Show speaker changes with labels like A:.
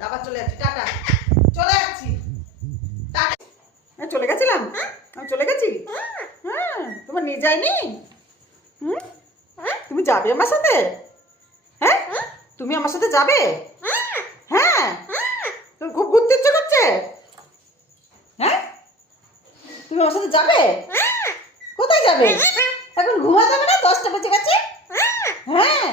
A: আবার চলে যাচ্ছি টাটা। চলে যাচ্ছি। হ্যাঁ চলে গেছিলাম? হ্যাঁ। আমি চলে গেছি? হ্যাঁ।, হ্যাঁ তোমার নিয়ে যায়নি হুম? হ্যাঁ। তুমি যাবে আমার সাথে? হ্যাঁ? তুমি আমার সাথে যাবে? হ্যাঁ। তুমি খুব ঘুরতে ইচ্ছে করছে? হ্যাঁ? তুমি আমার সাথে যাবে? কোথায় যাবে? এখন ঘুমা যাবে না? দশটা বেজে গেছে? হ্যাঁ।